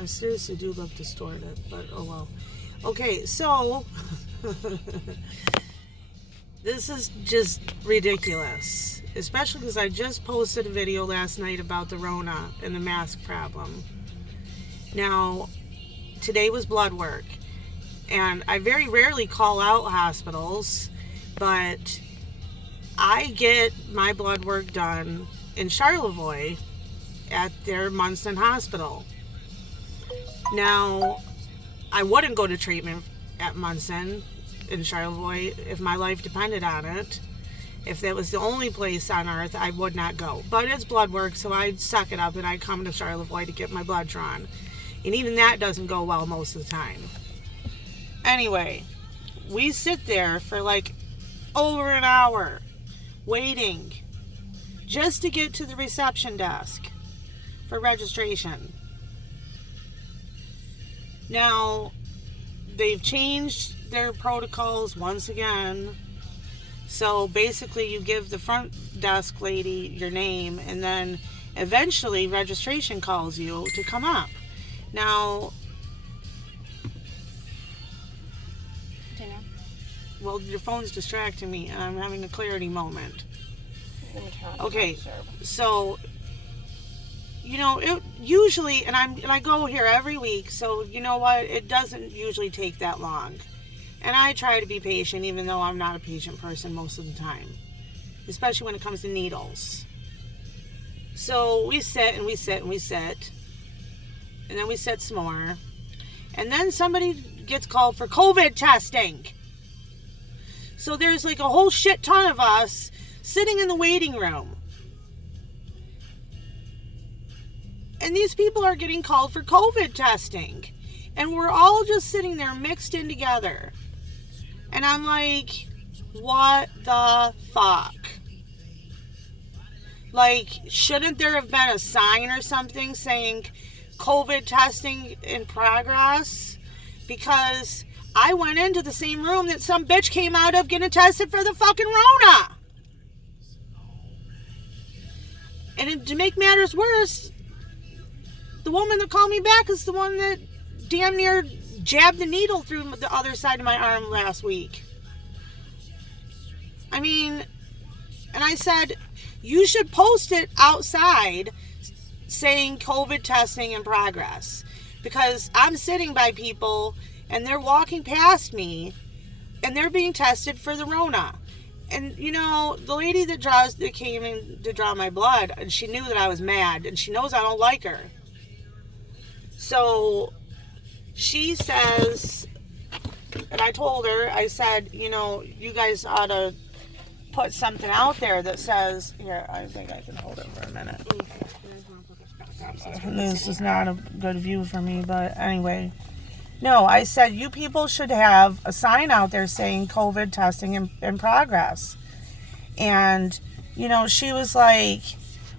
I seriously do look distorted, but oh well. Okay, so this is just ridiculous. Especially because I just posted a video last night about the Rona and the mask problem. Now, today was blood work. And I very rarely call out hospitals, but I get my blood work done in Charlevoix at their Munson Hospital. Now, I wouldn't go to treatment at Munson in Charlevoix if my life depended on it. If that was the only place on earth, I would not go. But it's blood work, so I suck it up and I come to Charlevoix to get my blood drawn. And even that doesn't go well most of the time. Anyway, we sit there for like over an hour waiting just to get to the reception desk for registration. Now, they've changed their protocols once again. So basically you give the front desk lady your name and then eventually registration calls you to come up. Now, well, your phone's distracting me and I'm having a clarity moment. Okay, so, you know, it usually, and I go here every week, so you know what, it doesn't usually take that long. And I try to be patient even though I'm not a patient person most of the time. Especially when it comes to needles. So we sit and we sit and we sit. And then we sit some more. And then somebody gets called for COVID testing. So there's like a whole shit ton of us sitting in the waiting room. And these people are getting called for COVID testing. And we're all just sitting there mixed in together. And I'm like, what the fuck? Like, shouldn't there have been a sign or something saying COVID testing in progress? Because I went into the same room that some bitch came out of getting tested for the fucking Rona. And to make matters worse, the woman that called me back is the one that damn near jabbed the needle through the other side of my arm last week. I mean, and I said, you should post it outside saying COVID testing in progress. Because I'm sitting by people and they're walking past me and they're being tested for the Rona. And, you know, the lady that came in to draw my blood, and she knew that I was mad, and she knows I don't like her. So she says, and I told her, I said, you know, you guys ought to put something out there that says, here, I think I can hold it for a minute. This is not a good view for me, but anyway. No, I said you people should have a sign out there saying COVID testing in progress. And, you know, she was like,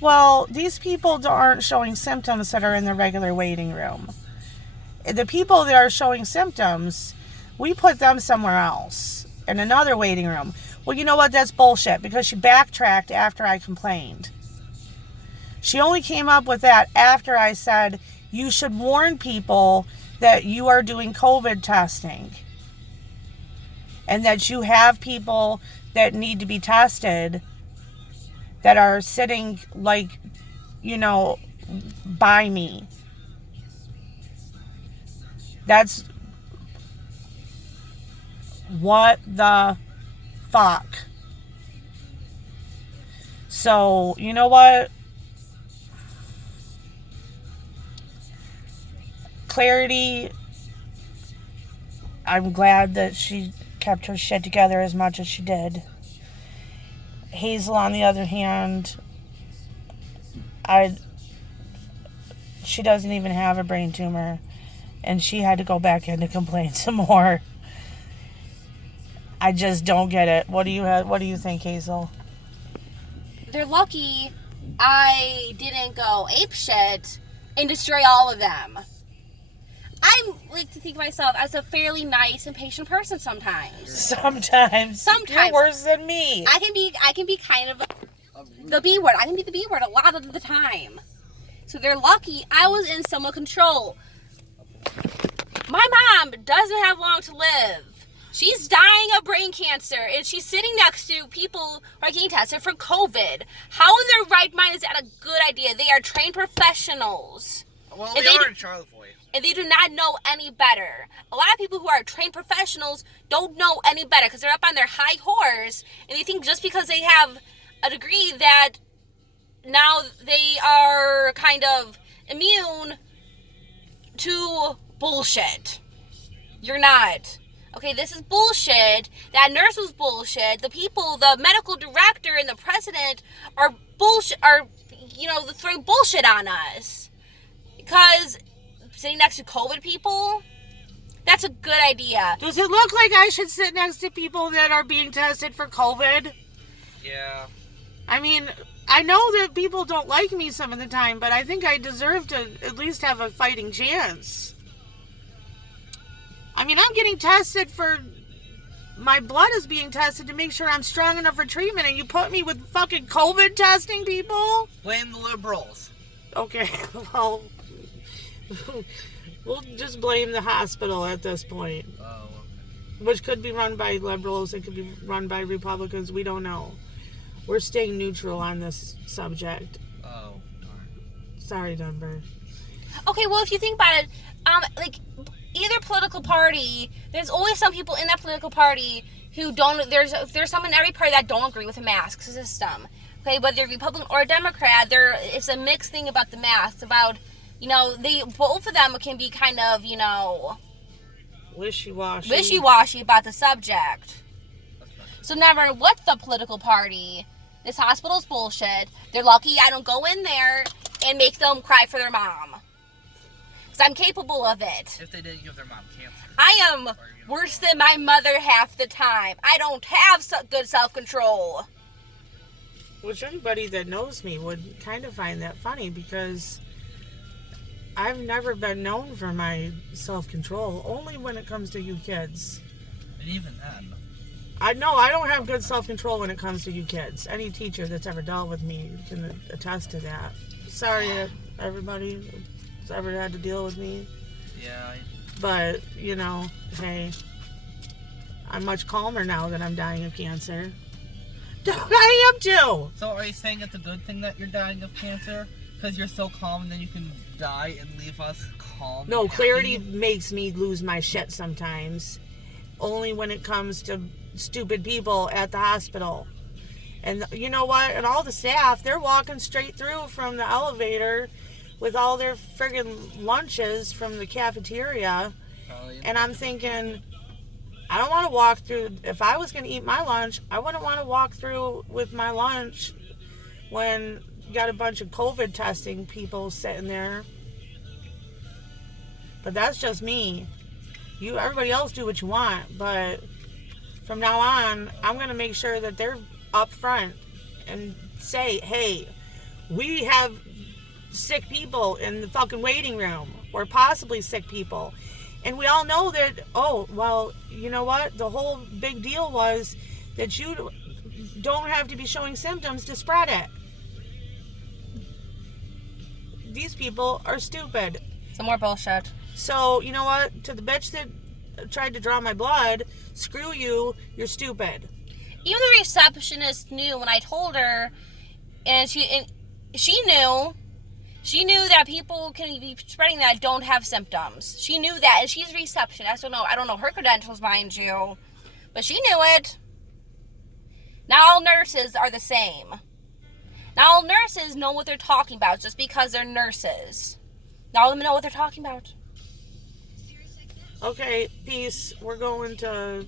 well, these people aren't showing symptoms that are in the regular waiting room. The people that are showing symptoms, we put them somewhere else in another waiting room. Well, you know what? That's bullshit because she backtracked after I complained. She only came up with that after I said you should warn people that you are doing COVID testing and that you have people that need to be tested that are sitting, like, you know, by me. That's what the fuck. So, you know what? Clarity, I'm glad that she kept her shit together as much as she did. Hazel, on the other hand, she doesn't even have a brain tumor, and she had to go back in to complain some more. I just don't get it. What do you think, Hazel? They're lucky I didn't go apeshit and destroy all of them. I like to think of myself as a fairly nice and patient person sometimes. Sometimes. You're worse than me. I can be kind of the B word. I can be the B word a lot of the time. So they're lucky I was in somewhat control. My mom doesn't have long to live. She's dying of brain cancer, and she's sitting next to people who are getting tested for COVID. How in their right mind is that a good idea? They are trained professionals. Well, we are in Charlevoix. And they do not know any better. A lot of people who are trained professionals don't know any better because they're up on their high horse, and they think just because they have a degree that now they are kind of immune to bullshit. You're not. Okay, this is bullshit. That nurse was bullshit. The people, the medical director and the president are bullshit, throwing bullshit on us. Because sitting next to COVID people, that's a good idea. Does it look like I should sit next to people that are being tested for COVID? Yeah. I mean, I know that people don't like me some of the time, but I think I deserve to at least have a fighting chance. I mean, I'm getting tested for... My blood is being tested to make sure I'm strong enough for treatment, and you put me with fucking COVID testing people? Blame the liberals. Okay, well... We'll just blame the hospital at this point. Oh, okay. Which could be run by liberals, it could be run by Republicans, we don't know. We're staying neutral on this subject. Oh, darn. Sorry, Denver. Okay, well, if you think about it, either political party, there's always some people in that political party who don't, there's some in every party that don't agree with the mask system. Okay, whether you're Republican or Democrat, it's a mixed thing about the masks, about, both of them can be kind of, wishy-washy about the subject. So no matter what the political party, this hospital's bullshit. They're lucky I don't go in there and make them cry for their mom. Because I'm capable of it. If they didn't give their mom cancer. I am worse than my mother half the time. I don't have good self-control. Which anybody that knows me would kind of find that funny, because I've never been known for my self-control, only when it comes to you kids. And even then. I don't have good self-control when it comes to you kids. Any teacher that's ever dealt with me can attest to that. Sorry to everybody that's ever had to deal with me. Yeah. But, hey, I'm much calmer now that I'm dying of cancer. I am too! So are you saying it's a good thing that you're dying of cancer? Because you're so calm and then you can die and leave us calm? No, clarity makes me lose my shit sometimes. Only when it comes to stupid people at the hospital. And you know what? And all the staff, they're walking straight through from the elevator with all their friggin' lunches from the cafeteria. And I'm thinking, I don't want to walk through. If I was going to eat my lunch, I wouldn't want to walk through with my lunch when you got a bunch of COVID testing people sitting there. But that's just me. Everybody else do what you want, but from now on, I'm going to make sure that they're up front and say, hey, we have sick people in the fucking waiting room, or possibly sick people. And we all know that, oh, well, you know what? The whole big deal was that you don't have to be showing symptoms to spread it. These people are stupid. Some more bullshit. So, you know what? To the bitch that tried to draw my blood, screw you, you're stupid. Even the receptionist knew when I told her, and she knew. She knew that people can be spreading that don't have symptoms. She knew that, and she's a receptionist. I don't know her credentials, mind you, but she knew it. Not all nurses are the same. Not all nurses know what they're talking about just because they're nurses. Not all of them know what they're talking about. Okay, peace. We're going to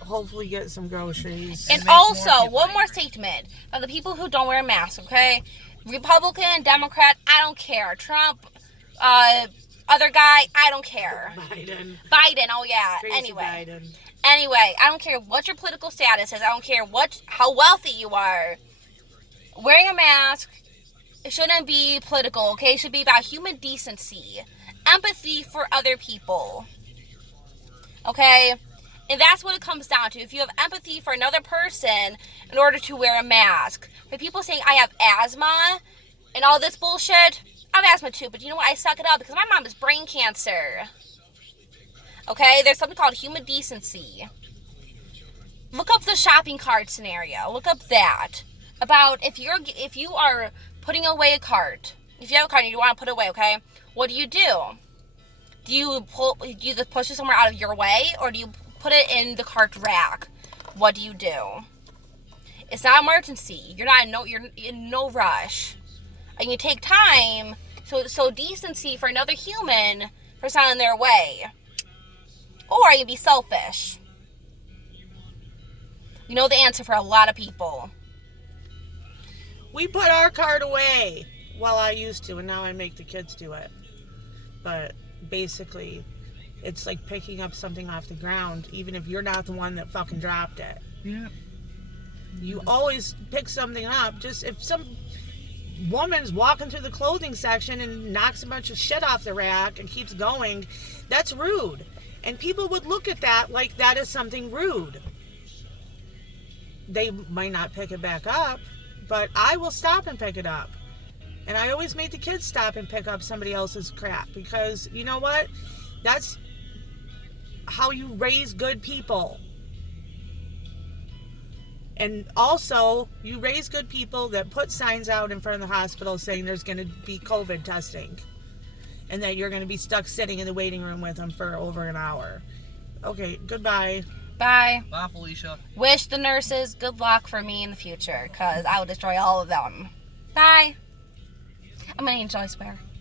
hopefully get some groceries. And also, one more statement about the people who don't wear masks, okay? Republican, Democrat, I don't care. Trump, other guy, I don't care. Biden, oh yeah. Crazy Anyway. Biden. Anyway, I don't care what your political status is. I don't care how wealthy you are. Wearing a mask, it shouldn't be political, okay? It should be about human decency. Empathy for other people. Okay? And that's what it comes down to. If you have empathy for another person in order to wear a mask. But people saying I have asthma and all this bullshit, I have asthma too, but you know what? I suck it up because my mom has brain cancer. Okay, there's something called human decency. Look up the shopping cart scenario. Look up that. About if you are putting away a cart. If you have a cart and you want to put it away, okay? What do? Do you push it somewhere out of your way, or do you put it in the cart rack? What do? It's not an emergency. You're in no rush. And you take time. So decency for another human for not in their way. Or you can be selfish. You know the answer for a lot of people. We put our cart away. Well, I used to, and now I make the kids do it. But basically, it's like picking up something off the ground, even if you're not the one that fucking dropped it. Yeah. You always pick something up. Just if some woman's walking through the clothing section and knocks a bunch of shit off the rack and keeps going, that's rude. And people would look at that like that is something rude. They might not pick it back up, but I will stop and pick it up. And I always make the kids stop and pick up somebody else's crap, because you know what? That's how you raise good people. And also, you raise good people that put signs out in front of the hospital saying there's going to be COVID testing. And that you're going to be stuck sitting in the waiting room with them for over an hour. Okay, goodbye. Bye. Bye, Felicia. Wish the nurses good luck for me in the future, because I will destroy all of them. Bye. I'm an angel, I swear.